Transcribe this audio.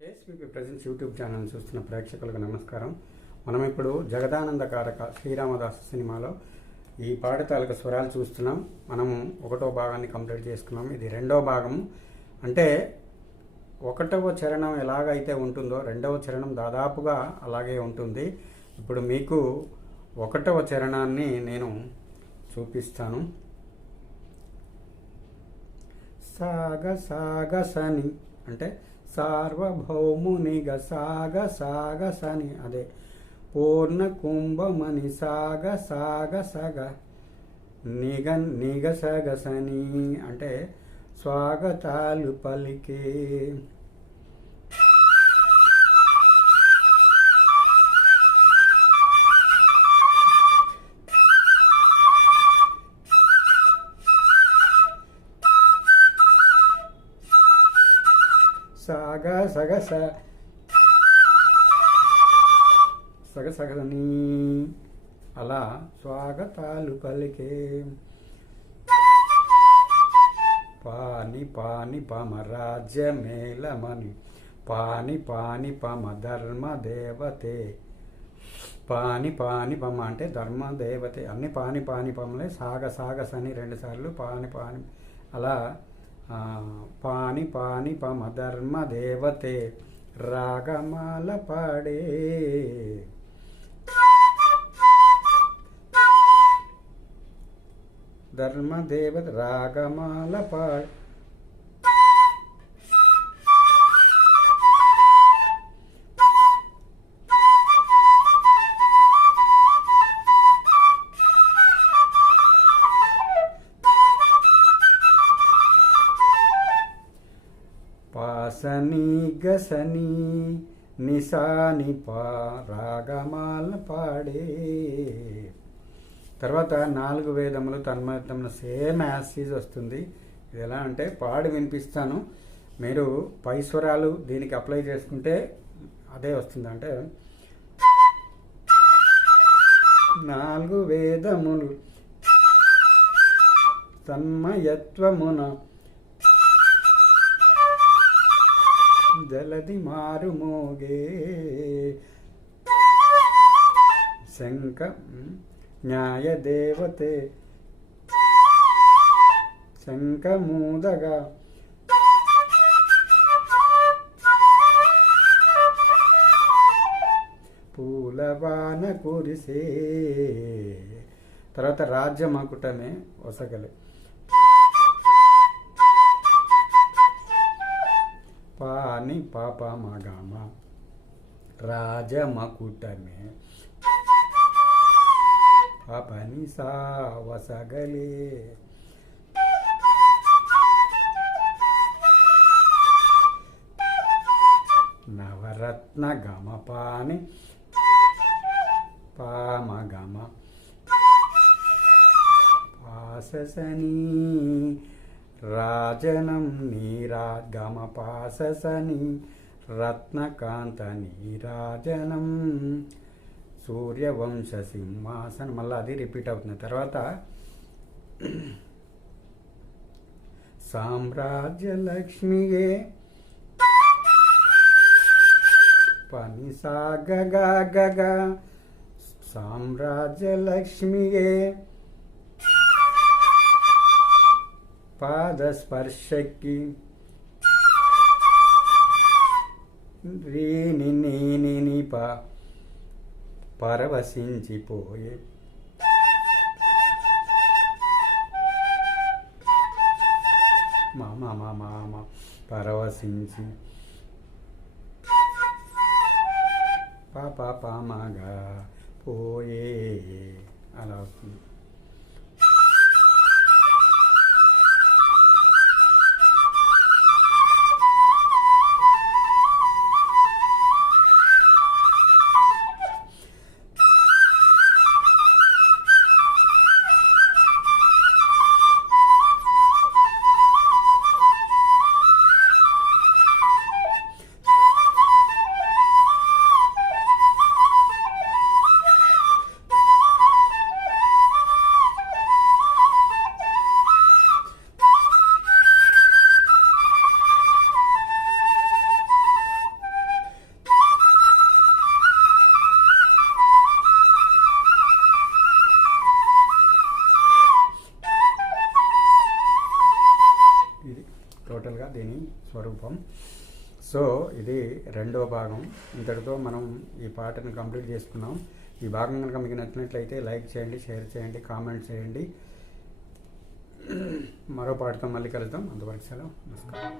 కేఎస్పీపీ presents YouTube channel చూస్తున్న ప్రేక్షకులకు నమస్కారం. మనం ఇప్పుడు జగదానందకారక శ్రీరామదాసు సినిమాలో ఈ పాట తాలూకు స్వరాలు చూస్తున్నాం. మనము ఒకటో భాగాన్ని కంప్లీట్ చేసుకున్నాం. ఇది రెండో భాగం. అంటే ఒకటవ చరణం ఎలాగైతే ఉంటుందో రెండవ చరణం దాదాపుగా అలాగే ఉంటుంది. ఇప్పుడు మీకు ఒకటవ చరణాన్ని నేను చూపిస్తాను. సాగ సాగ సని అంటే సార్వభౌమునిగ సాగ సాగ సని, అదే పూర్ణ కుంభమని సాగ సాగ సగ నిగ సగ సని అంటే స్వాగతాలు పలికే. సాగ సగ సగసగని అలా స్వాగతాలు పలికే. పాని పాని పమ రాజ్యమేలమని పాని పాని పమ ధర్మదేవతే. పాని పాని పమ అంటే ధర్మదేవతే. అన్ని పాని పాని పమలే. సాగ సాగసని రెండుసార్లు పాని పాని అలా పాని పాని పమ ధర్మదేవతే రాగమాల పాడే. ధర్మదేవత రాగమాల పాడే. పాసని గసని నిసాని పా రాగమాల పాడే. తర్వాత 4 వేదములు తన్మయత్వంలో సేమ్ యాసిడ్ వస్తుంది. ఇది ఎలా అంటే పాడి వినిపిస్తాను, మీరు పై స్వరాలు దీనికి అప్లై చేసుకుంటే అదే వస్తుంది. అంటే 4 వేదములు తన్మయత్వమున జలది మారు మోగే. శంక న్యాయ దేవతే శంఖమూదగా పూలవాన కురిసే. తర్వాత రాజ్యమకుటమే ఒసగలే. పాని పాప మగమ రాజమకుటమే పాపని సా వసగలే. నవరత్న గమ పాని పామగమ పాససని రాజనం నీరాగమ పాససని రత్నకాంత నీరాజనం సూర్యవంశ సింహాసనం. మళ్ళీ అది రిపీట్ అవుతుంది. తర్వాత సామ్రాజ్యలక్ష్మియే పని సాగగ సామ్రాజ్యలక్ష్మియే పాదస్పర్శకి రీని నీని పరవశించిపోయే. మామ మామ పరవశించి పాప పామగా పోయే అలా వస్తుంది. దీని స్వరూపం. సో ఇది రెండో భాగం. ఇంతటితో మనం ఈ పాటను కంప్లీట్ చేసుకున్నాం. ఈ భాగం కనుక మీకు నచ్చినట్లయితే లైక్ చేయండి, షేర్ చేయండి, కామెంట్ చేయండి. మరో పాటతో మళ్ళీ కలుద్దాం. అంతవరకు సెలవు. నమస్కారం.